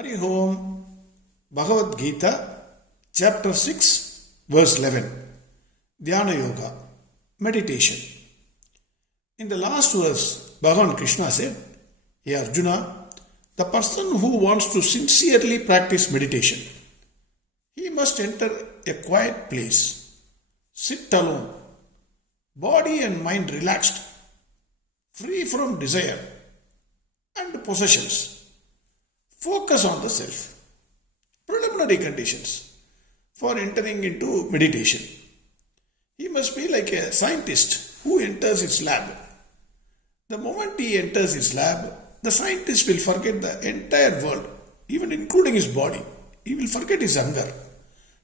Hari Om, Bhagavad Gita, Chapter 6, Verse 11, Dhyana Yoga, Meditation. In the last verse, Bhagwan Krishna said, "Hey Arjuna, the person who wants to sincerely practice meditation, he must enter a quiet place, sit alone, body and mind relaxed, free from desire and possessions. Focus on the self." Preliminary conditions for entering into meditation. He must be like a scientist who enters his lab. The moment he enters his lab, the scientist will forget the entire world, even including his body. He will forget his hunger.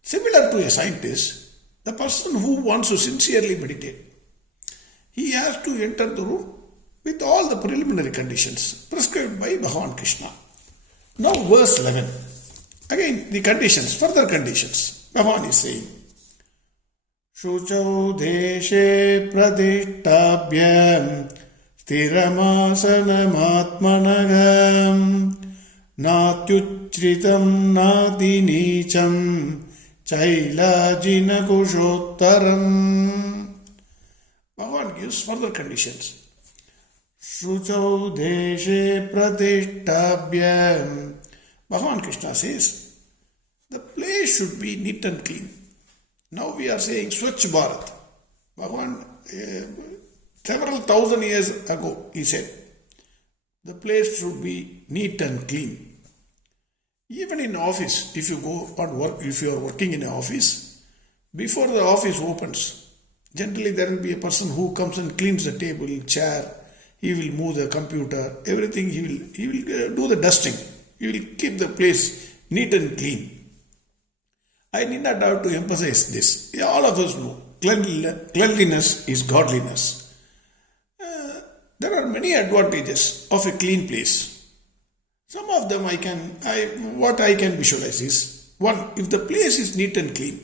Similar to a scientist, the person who wants to sincerely meditate, he has to enter the room with all the preliminary conditions prescribed by Bhagwan Krishna. Now verse 11. Again the conditions, further conditions. Bhagwan is saying, Ch.6 deshe pradishtabhyam sthiramasanamaatmanagam natyuchritam nadinicham chailajina kushottaram. Bhagwan gives further conditions. Ch.6 deshe pradishtabhyam. Bhagwan Krishna says, the place should be neat and clean. Now we are saying Swachh Bharat. Bhagwan, several thousand years ago, he said, the place should be neat and clean. Even in office, if you go on work, if you are working in an office, before the office opens, generally there will be a person who comes and cleans the table, chair, he will move the computer, everything, he will do the dusting. He will keep the place neat and clean. I need not have to emphasize this. All of us know cleanliness is godliness. There are many advantages of a clean place. Some of them I can visualize is, one, if the place is neat and clean,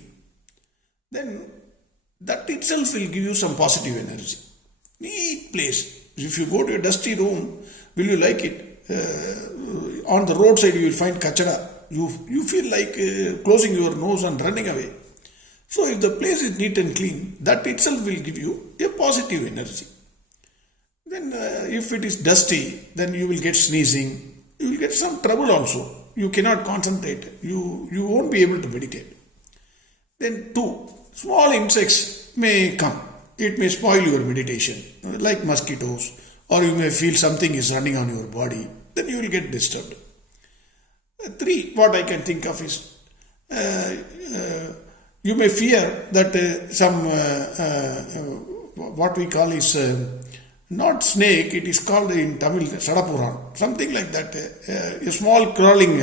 then that itself will give you some positive energy. Neat place. If you go to a dusty room, will you like it? On the roadside you will find kachara. You feel like closing your nose and running away. So if the place is neat and clean, that itself will give you a positive energy. Then if it is dusty, then you will get sneezing. You will get some trouble also. You cannot concentrate. You won't be able to meditate. Then two, small insects may come. It may spoil your meditation, like mosquitoes, or you may feel something is running on your body. Then you will get disturbed. Three, what I can think of is, you may fear that what we call is not snake, it is called in Tamil Sadapuran, something like that, a small crawling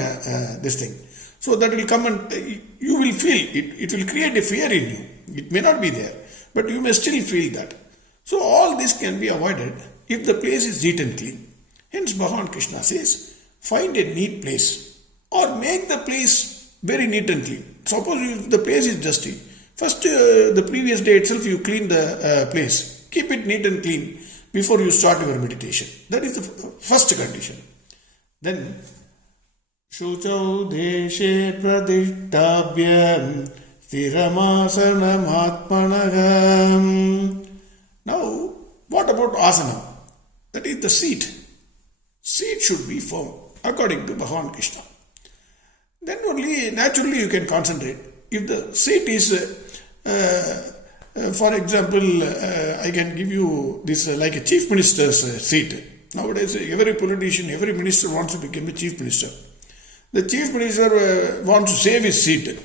this thing. So that will come and you will feel, it will create a fear in you. It may not be there, but you may still feel that. So all this can be avoided if the place is neat and clean. Hence Bhagwan Krishna says, find a neat place or make the place very neat and clean. Suppose the place is dusty. First, the previous day itself you clean the place. Keep it neat and clean before you start your meditation. That is the first condition. Then, Ch.6 deshe pradishtabhyam sthiramasanam atmanagam. Now, what about asana? That is the seat. Seat should be firm, according to Bhagwan Krishna. Then only naturally you can concentrate. If the seat is, for example, I can give you this like a chief minister's seat. Nowadays, every politician, every minister wants to become a chief minister. The chief minister wants to save his seat,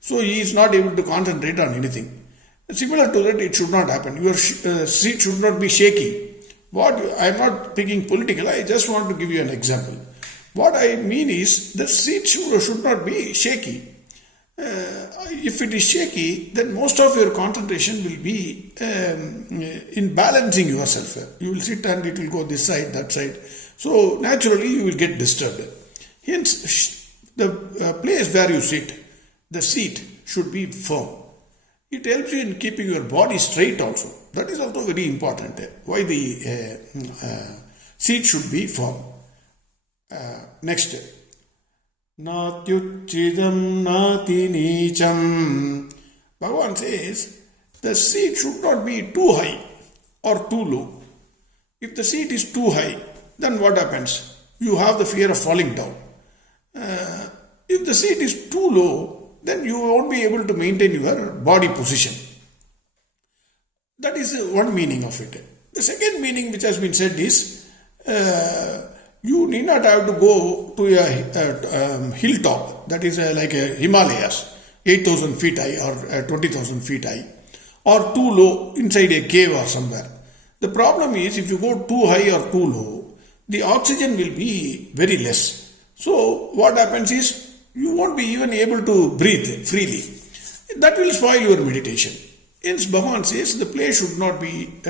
so he is not able to concentrate on anything. Similar to that, it should not happen. Your seat should not be shaky. I am not picking political, I just want to give you an example. What I mean is, the seat should not be shaky. If it is shaky, then most of your concentration will be in balancing yourself. You will sit and it will go this side, that side. So naturally you will get disturbed. Hence, the place where you sit, the seat should be firm. It helps you in keeping your body straight also. That is also very important. Why the seat should be firm. Next, Natyuchidam nati nicham. Bhagavan says the seat should not be too high or too low. If the seat is too high, then what happens? You have the fear of falling down. If the seat is too low, then you won't be able to maintain your body position. That is one meaning of it. The second meaning which has been said is you need not have to go to a hilltop, that is like a Himalayas, 8,000 feet high or 20,000 feet high, or too low inside a cave or somewhere. The problem is if you go too high or too low, the oxygen will be very less. So what happens is you won't be even able to breathe freely. That will spoil your meditation. Hence Bhagwan says the place should not be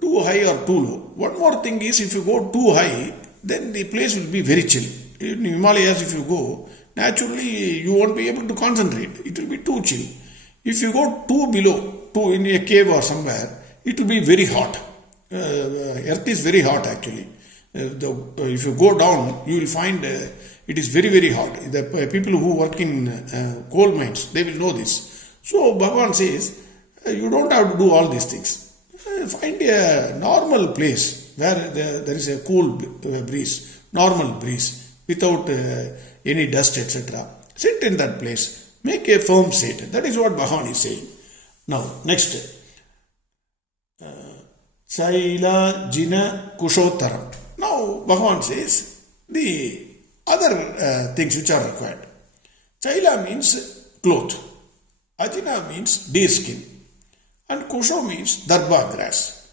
too high or too low. One more thing is if you go too high, then the place will be very chill. In Himalayas if you go, naturally you won't be able to concentrate. It will be too chill. If you go too below, in a cave or somewhere, it will be very hot. Earth is very hot actually. If you go down, you will find it is very, very hot. The people who work in coal mines, they will know this. So Bhagavan says, you don't have to do all these things. Find a normal place where there is a cool breeze, normal breeze, without any dust, etc. Sit in that place. Make a firm seat. That is what Bhagavan is saying. Now, next. Chaila Jina Kushottaram. Now, Bhagavan says the other things which are required. Chaila means cloth. Ajina means deer skin. And Kusho means darba grass.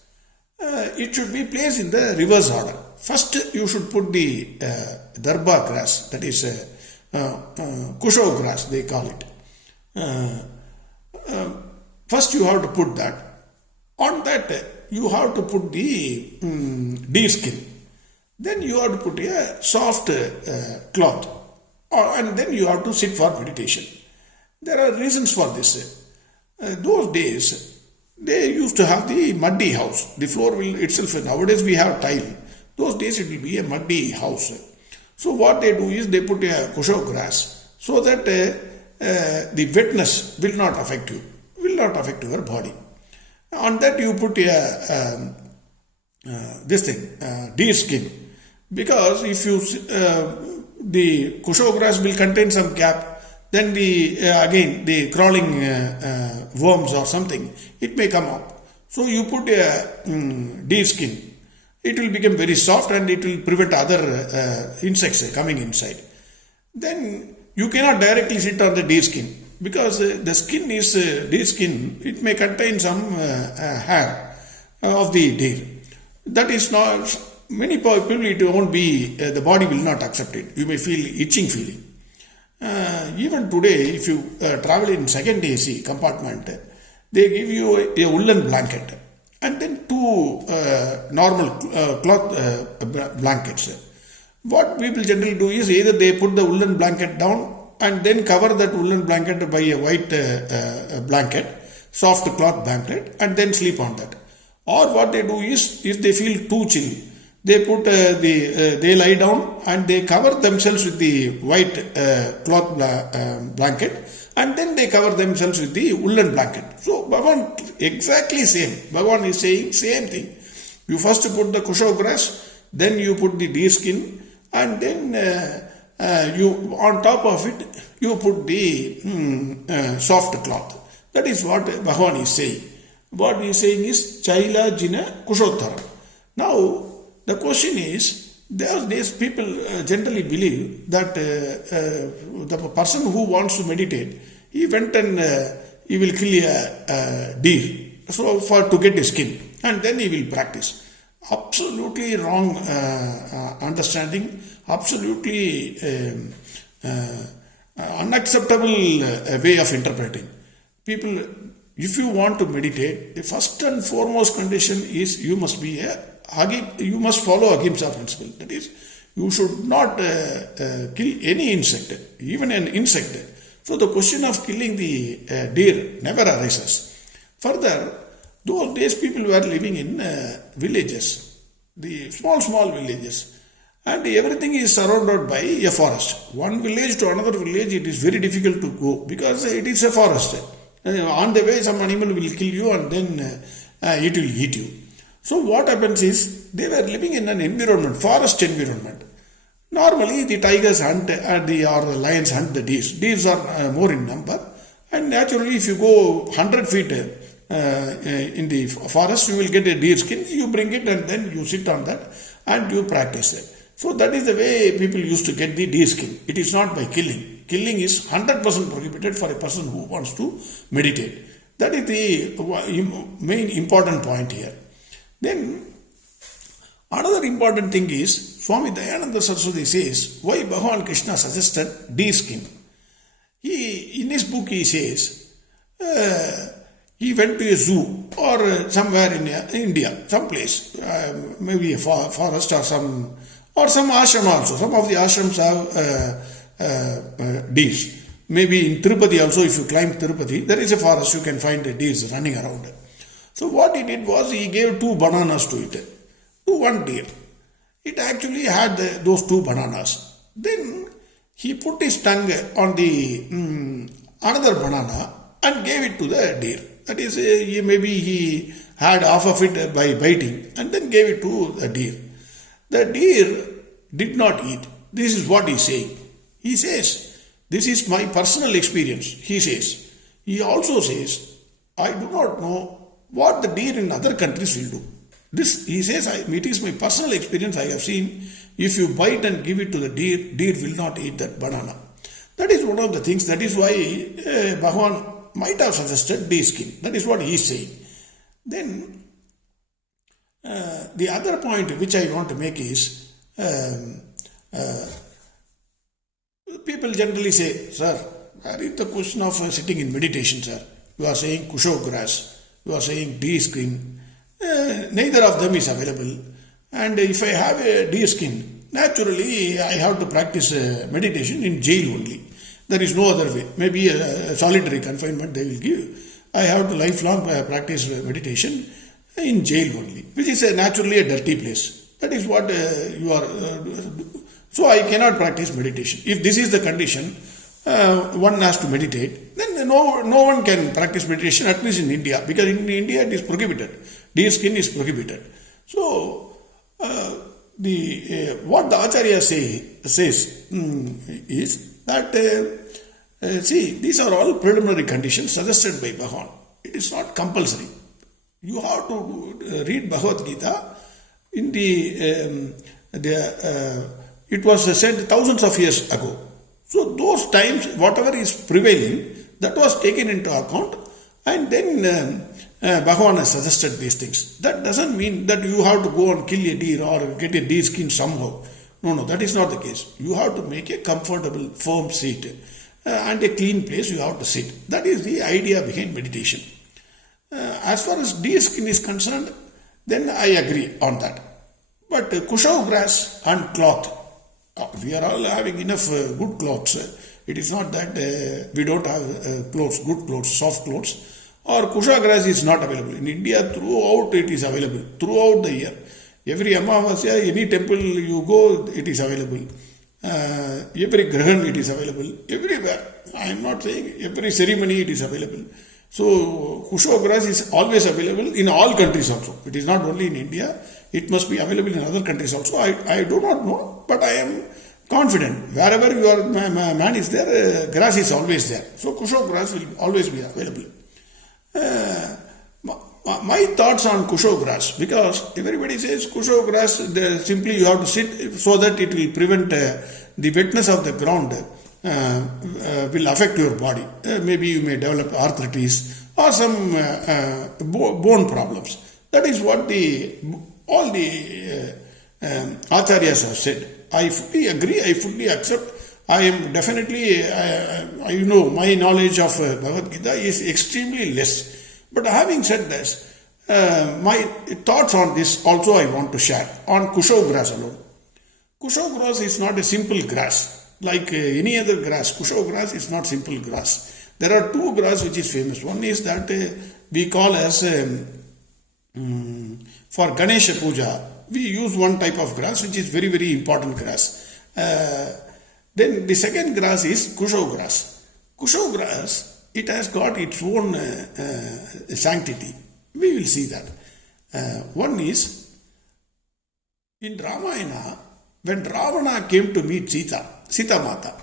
It should be placed in the reverse order. First, you should put the darba grass, that is Kusho grass, they call it. First, you have to put that. On that, you have to put the deer skin. Then you have to put a soft cloth. And then you have to sit for meditation. There are reasons for this. Those days, they used to have the muddy house. The floor will itself, nowadays we have tile. Those days it will be a muddy house. So what they do is they put a kusho grass so that the wetness will not affect you, will not affect your body. On that you put deer skin. Because if you, the kusho grass will contain some cap, then the crawling worms or something, it may come up. So you put a deer skin. It will become very soft and it will prevent other insects coming inside. Then you cannot directly sit on the deer skin because the skin is deer skin. It may contain some hair of the deer. That is not, many people it won't be, the body will not accept it. You may feel itching feeling. Even today, if you travel in second AC compartment, they give you a woolen blanket and then two normal cloth blankets. What people generally do is either they put the woolen blanket down and then cover that woolen blanket by a white blanket, soft cloth blanket, and then sleep on that. Or what they do is, if they feel too chill, they put they lie down and they cover themselves with the white cloth blanket and then they cover themselves with the woolen blanket. So Bhagwan exactly same. Bhagwan is saying same thing. You first put the kusho grass, then you put the deer skin, and then you on top of it you put the soft cloth. That is what Bhagwan is saying. What he is saying is Chaila Jina Kushottara. Now the question is, these people generally believe that the person who wants to meditate, he went and he will kill a deer to get his skin, and then he will practice. Absolutely wrong understanding, absolutely unacceptable way of interpreting. People, if you want to meditate, the first and foremost condition is you must follow Ahimsa principle. That is, you should not kill any insect, even an insect. So the question of killing the deer never arises. Further, those days people were living in villages, the small villages, and everything is surrounded by a forest. One village to another village, it is very difficult to go because it is a forest. On the way, some animal will kill you and then it will eat you. So what happens is, they were living in an environment, forest environment. Normally, the tigers hunt or the lions hunt the deers. Deers are more in number. And naturally, if you go 100 feet in the forest, you will get a deer skin. You bring it and then you sit on that and you practice it. So that is the way people used to get the deer skin. It is not by killing. Killing is 100% prohibited for a person who wants to meditate. That is the main important point here. Then, another important thing is, Swami Dayananda Saraswati says, why Bhagwan Krishna suggested deer skin. In his book he says, he went to a zoo or somewhere in India, some place, maybe a forest or some ashram also. Some of the ashrams have deers. Maybe in Tirupati also, if you climb Tirupati, there is a forest, you can find deers running around. So what he did was, he gave 2 bananas to it, to one deer. It actually had those 2 bananas. Then he put his tongue on the another banana and gave it to the deer. That is, maybe he had half of it by biting and then gave it to the deer. The deer did not eat. This is what he is saying. He says, this is my personal experience, he says. He also says, I do not know what the deer in other countries will do. This, he says, it is my personal experience. I have seen, if you bite and give it to the deer, deer will not eat that banana. That is one of the things. That is why Bhagwan might have suggested deer skin. That is what he is saying. Then, the other point which I want to make is, people generally say, sir, where is the question of sitting in meditation, sir? You are saying Kush Grass. You are saying deer skin. Neither of them is available. And if I have a deer skin, naturally I have to practice meditation in jail only. There is no other way. Maybe a solitary confinement they will give. I have to lifelong practice meditation in jail only, which is naturally a dirty place. That is what you are. So I cannot practice meditation. If this is the condition, one has to meditate, then no one can practice meditation, at least in India, because in India it is prohibited. Deer skin is prohibited. So, what the Acharya says is that, see, these are all preliminary conditions suggested by Bhagwan. It is not compulsory. You have to read Bhagavad Gita in it was said thousands of years ago. So those times, whatever is prevailing, that was taken into account, and then Bhagwan has suggested these things. That doesn't mean that you have to go and kill a deer or get a deer skin somehow. No, that is not the case. You have to make a comfortable, firm seat and a clean place you have to sit. That is the idea behind meditation. As far as deer skin is concerned, then I agree on that. But Kush Grass and cloth, we are all having enough good clothes. It is not that we don't have clothes, good clothes, soft clothes. Or Kush Grass is not available. In India, throughout it is available, throughout the year. Every Amavasya, any temple you go, it is available. Every Grahan, it is available. Everywhere. I am not saying every ceremony it is available. So, Kush Grass is always available in all countries also. It is not only in India. It must be available in other countries also. I do not know, but I am confident. Wherever your man is there, grass is always there. So, Kush Grass will always be available. My thoughts on Kush Grass, because everybody says Kush Grass, simply you have to sit so that it will prevent the wetness of the ground will affect your body. Maybe you may develop arthritis or some bone problems. That is what all the acharyas have said. I fully agree, I fully accept. I am definitely, my knowledge of Bhagavad Gita is extremely less. But having said this, my thoughts on this also I want to share on Kush Grass alone. Kush Grass is not a simple grass. Like any other grass, Kush Grass is not simple grass. There are two grass which is famous. One is that we call as for Ganesha Puja, We use one type of grass which is very, very important grass. Then the second grass is Kush grass. Kush grass, it has got its own sanctity. We will see that. One is, in Ramayana, when Ravana came to meet Sita Mata,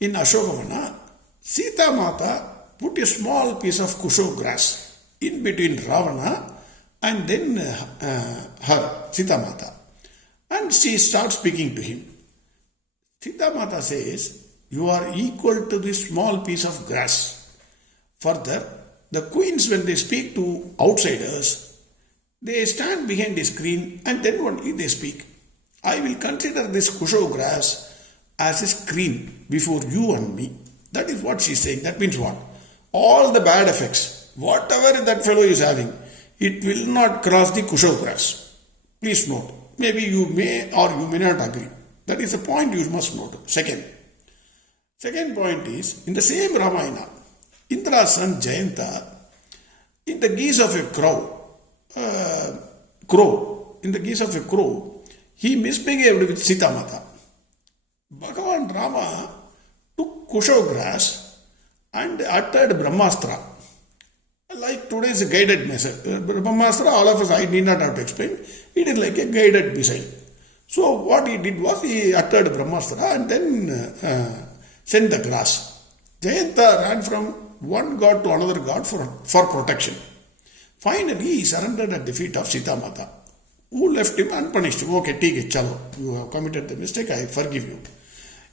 in Ashokavana, Sita Mata put a small piece of Kush grass in between Ravana and then her, Sita Mata. And she starts speaking to him. Sita Mata says, you are equal to this small piece of grass. Further, the queens, when they speak to outsiders, they stand behind a screen and then only they speak. I will consider this Kush grass as a screen before you and me. That is what she is saying. That means what? All the bad effects, whatever that fellow is having, it will not cross the Kush grass. Please note. Maybe you may or you may not agree. That is a point you must note. Second point is, in the same Ramayana, Indra's son Jayanta, in the guise of a crow, he misbehaved with Sita Mata. Bhagwan Rama took Kush grass and uttered Brahmastra. Like today's guided missile. Brahmastra, all of us, I need not have to explain. It is like a guided missile. So what he did was, he uttered Brahmastra and then sent the grass. Jayanta ran from one god to another god for protection. Finally, he surrendered at the feet of Sita Mata, who left him unpunished. Okay, take it, chalo. You have committed the mistake, I forgive you.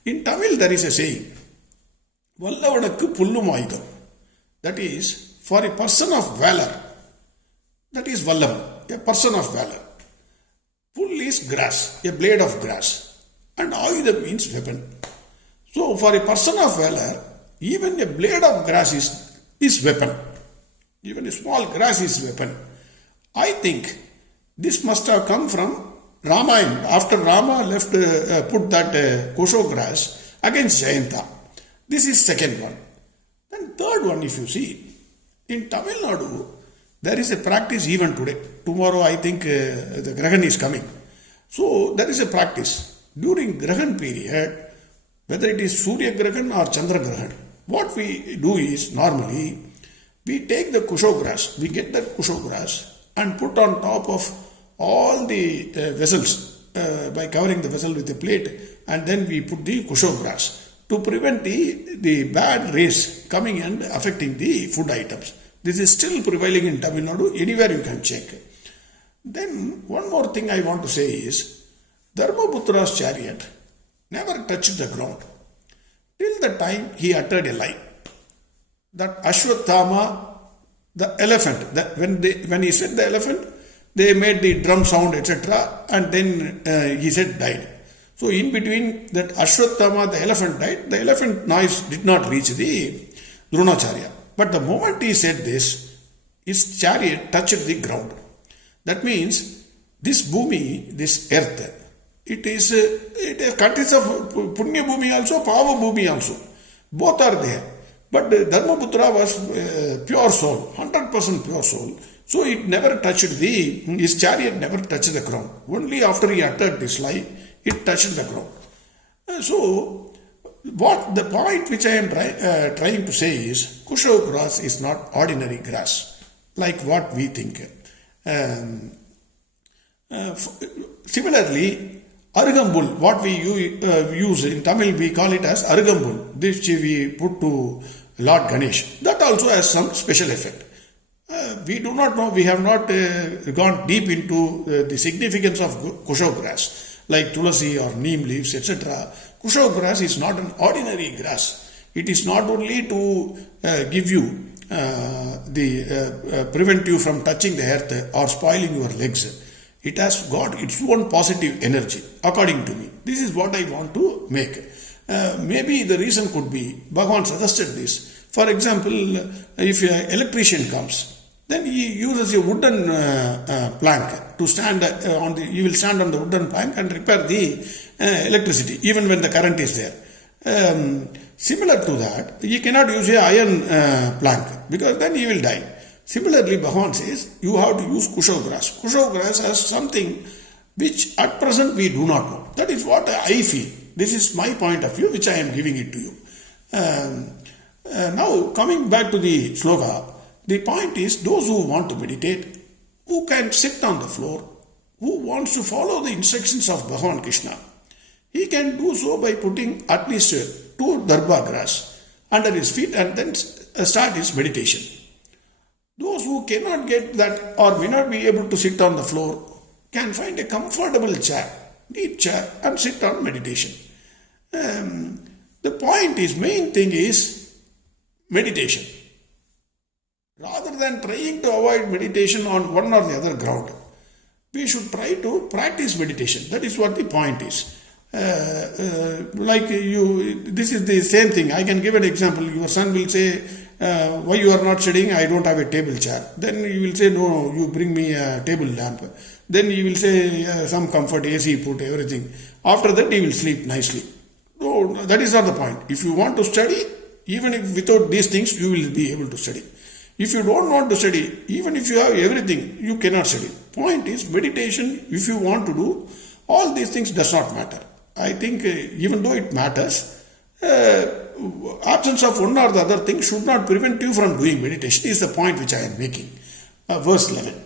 In Tamil, there is a saying, Vallavadakku pullum ayudam. That is, for a person of valor, that is Vallavan, a person of valor. Pull is grass, a blade of grass, and ayudam means weapon. So, for a person of valor, even a blade of grass is weapon. Even a small grass is weapon. I think this must have come from Ramayana. After Rama put that Kush grass against Jayanta. This is second one. Then third one, if you see, in Tamil Nadu, there is a practice even today. Tomorrow, I think the Grahan is coming. So, there is a practice. During Grahan period, whether it is Surya Grahan or Chandra Grahan, what we do is, normally, we take the Kush grass, we get that Kush grass and put on top of all the vessels by covering the vessel with a plate, and then we put the Kush grass to prevent the bad rays coming and affecting the food items. This is still prevailing in Tamil Nadu. Anywhere you can check. Then one more thing I want to say is, Dharmaputra's chariot never touched the ground till the time he uttered a lie. That Ashwathama, the elephant, when he said the elephant, they made the drum sound, etc. And then he said died. So in between that Ashwathama, the elephant died, the elephant noise did not reach the Dronacharya. But the moment he said this, his chariot touched the ground. That means this bhumi, this earth, it consists of Punya bhumi also, Pava bhumi also. Both are there. But Dharmaputra was pure soul, 100% pure soul. So it never touched his chariot never touched the ground. Only after he uttered this lie, it touched the ground. So, what the point which I am trying to say is, Kush grass is not ordinary grass, like what we think. Similarly, Arugambul, what we use in Tamil, we call it as Arugambul, which we put to Lord Ganesh. That also has some special effect. We do not know, we have not gone deep into the significance of Kush grass, like Tulasi or neem leaves, etc. Kush grass is not an ordinary grass. It is not only to give you prevent you from touching the earth or spoiling your legs. It has got its own positive energy, according to me. This is what I want to make. Maybe the reason could be, Bhagwan suggested this. For example, if an electrician comes, then he uses a wooden plank to stand he will stand on the wooden plank and repair the electricity, even when the current is there. Similar to that, he cannot use an iron plank, because then he will die. Similarly, Bhagwan says, you have to use Kush grass. Kush grass has something which at present we do not know. That is what I feel. This is my point of view, which I am giving it to you. Now, coming back to the sloka, the point is those who want to meditate, who can sit on the floor, who wants to follow the instructions of Bhagwan Krishna, he can do so by putting at least 2 darba grass under his feet and then start his meditation. Those who cannot get that or may not be able to sit on the floor can find a comfortable chair, deep chair, and sit on meditation. The point is, main thing is meditation. Rather than trying to avoid meditation on one or the other ground, we should try to practice meditation. That is what the point is. This is the same thing. I can give an example. Your son will say, why you are not studying? I don't have a table chair. Then you will say, no, you bring me a table lamp. Then you will say, some comfort, AC, put everything. After that, he will sleep nicely. No, that is not the point. If you want to study, even if without these things, you will be able to study. If you don't want to study, even if you have everything, you cannot study. Point is, meditation, if you want to do, all these things does not matter. I think even though it matters, absence of one or the other thing should not prevent you from doing meditation, is the point which I am making. Verse 11.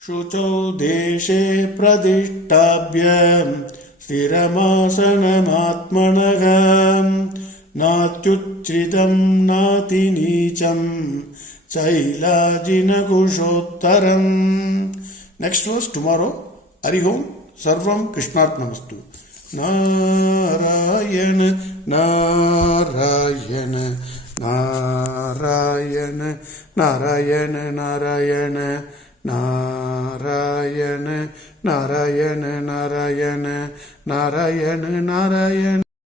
Shuchau deshe pradishtabhyam sthiramasanam atmanagam natyuchritam nati nicham chailajina kushottaram. Next verse tomorrow. Arihom. Sarvam Krishnarpnamastu. Narayana, Narayana, Narayana, Narayana, Narayana, Narayana, Narayana, Narayana, Narayana, Narayana.